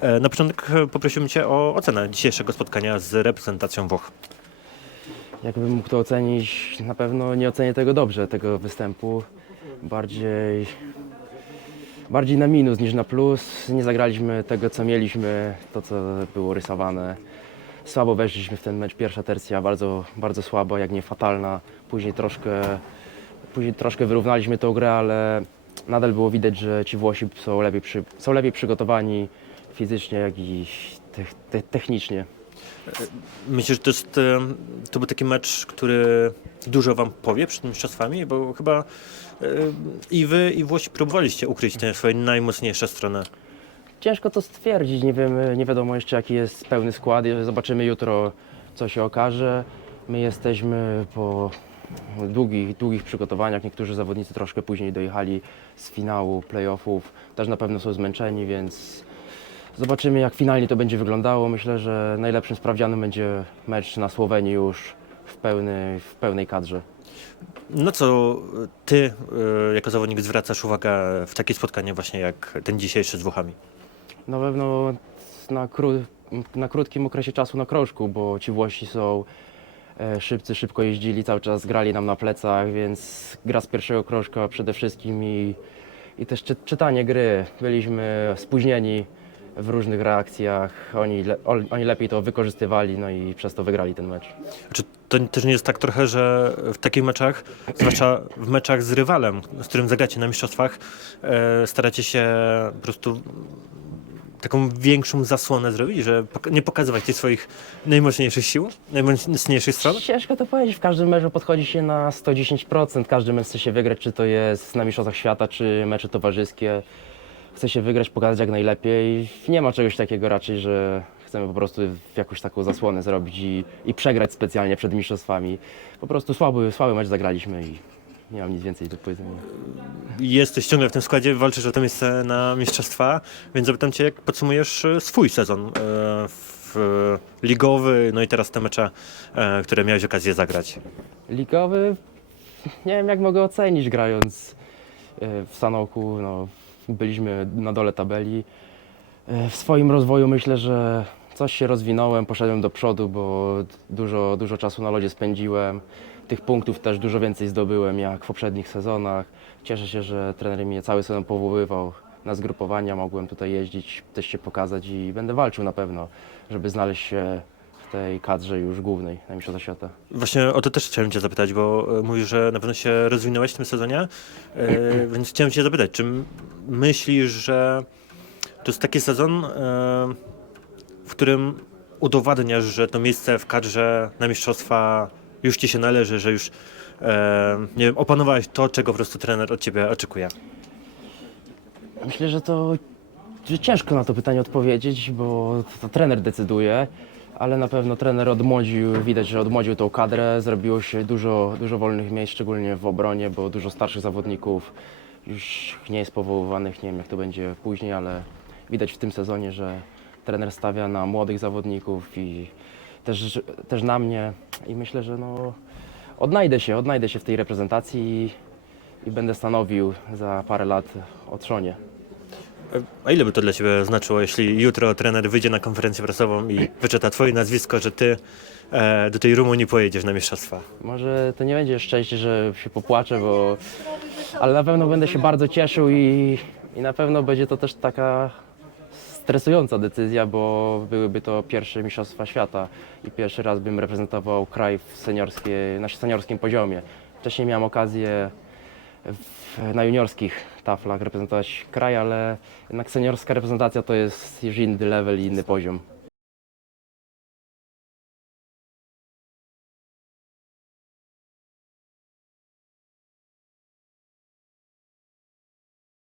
E, Na początek poprosiłbym Cię o ocenę dzisiejszego spotkania z reprezentacją Włoch. Jakbym mógł to ocenić, na pewno nie ocenię tego dobrze, tego występu. Bardziej, bardziej na minus niż na plus. Nie zagraliśmy tego, co mieliśmy, to, co było rysowane. Słabo weszliśmy w ten mecz. Pierwsza tercja bardzo, bardzo słaba, jak nie fatalna. Później troszkę, później troszkę wyrównaliśmy tą grę, ale nadal było widać, że ci Włosi są lepiej, przy, są lepiej przygotowani fizycznie, jak i te, te, technicznie. Myślę, że to, jest, e, to był taki mecz, który dużo Wam powie przed mistrzostwami, bo chyba e, i Wy, i Włosi próbowaliście ukryć te swoje najmocniejsze strony. Ciężko to stwierdzić, nie, wiemy, nie wiadomo jeszcze jaki jest pełny skład. Zobaczymy jutro, co się okaże. My jesteśmy po długich, długich przygotowaniach. Niektórzy zawodnicy troszkę później dojechali z finału playoffów. Też na pewno są zmęczeni, więc zobaczymy jak finalnie to będzie wyglądało. Myślę, że najlepszym sprawdzianem będzie mecz na Słowenii już w, pełny, w pełnej kadrze. No co Ty e, jako zawodnik zwracasz uwagę w takie spotkanie właśnie jak ten dzisiejszy z Włochami? Na pewno na, kró- na krótkim okresie czasu na krążku, bo ci Włosi są e, szybcy, szybko jeździli, cały czas grali nam na plecach, więc gra z pierwszego krążka przede wszystkim i, i też czy, czytanie gry. Byliśmy spóźnieni w różnych reakcjach, oni, le, on- oni lepiej to wykorzystywali, no i przez to wygrali ten mecz. Czy to też nie jest tak trochę, że w takich meczach, zwłaszcza w meczach z rywalem, z którym zagracie na mistrzostwach, e, staracie się po prostu taką większą zasłonę zrobić, że poka- nie pokazywać tych swoich najmocniejszych sił, najmocniejszych stron? Ciężko to powiedzieć, w każdym meczu podchodzi się na 110%, każdy mecz chce się wygrać, czy to jest na Mistrzostwach Świata, czy mecze towarzyskie. Chce się wygrać, pokazać jak najlepiej. Nie ma czegoś takiego raczej, że chcemy po prostu jakąś taką zasłonę zrobić i, i przegrać specjalnie przed mistrzostwami. Po prostu słaby, słaby mecz zagraliśmy i nie mam nic więcej do powiedzenia. Jesteś ciągle w tym składzie, walczysz o to miejsce na mistrzostwa, więc zapytam Cię, jak podsumujesz e, swój sezon e, w, ligowy, no i teraz te mecze, e, które miałeś okazję zagrać. Ligowy, nie wiem jak mogę ocenić grając e, w Sanoku. No, byliśmy na dole tabeli. E, W swoim rozwoju myślę, że coś się rozwinąłem, poszedłem do przodu, bo dużo, dużo czasu na lodzie spędziłem. Tych punktów też dużo więcej zdobyłem jak w poprzednich sezonach. Cieszę się, że trener mnie cały sezon powoływał na zgrupowania. Mogłem tutaj jeździć, też się pokazać i będę walczył na pewno, żeby znaleźć się tej kadrze już głównej na Mistrzostwa Świata. Właśnie o to też chciałem Cię zapytać, bo e, mówisz, że na pewno się rozwinąłeś w tym sezonie, e, więc chciałem Cię zapytać, czy myślisz, że to jest taki sezon, e, w którym udowadniasz, że to miejsce w kadrze na mistrzostwa już Ci się należy, że już nie wiem, opanowałeś to, czego po prostu trener od Ciebie oczekuje? Myślę, że to że ciężko na to pytanie odpowiedzieć, bo to trener decyduje, ale na pewno trener odmłodził, widać, że odmłodził tą kadrę, zrobiło się dużo, dużo wolnych miejsc, szczególnie w obronie, bo dużo starszych zawodników już nie jest powoływanych, nie wiem jak to będzie później, ale widać w tym sezonie, że trener stawia na młodych zawodników i też, też na mnie. I myślę, że no, odnajdę się, odnajdę się w tej reprezentacji i, i będę stanowił za parę lat o trzonie. A ile by to dla Ciebie znaczyło, jeśli jutro trener wyjdzie na konferencję prasową i wyczyta Twoje nazwisko, że Ty e, do tej Rumunii pojedziesz na mistrzostwa? Może to nie będzie szczęście, że się popłaczę, bo... ale na pewno będę się bardzo cieszył i, i na pewno będzie to też taka stresująca decyzja, bo byłyby to pierwsze Mistrzostwa Świata i pierwszy raz bym reprezentował kraj w seniorskie, na seniorskim poziomie. Wcześniej miałem okazję w, na juniorskich taflach reprezentować kraj, ale jednak seniorska reprezentacja to jest już inny level i inny poziom.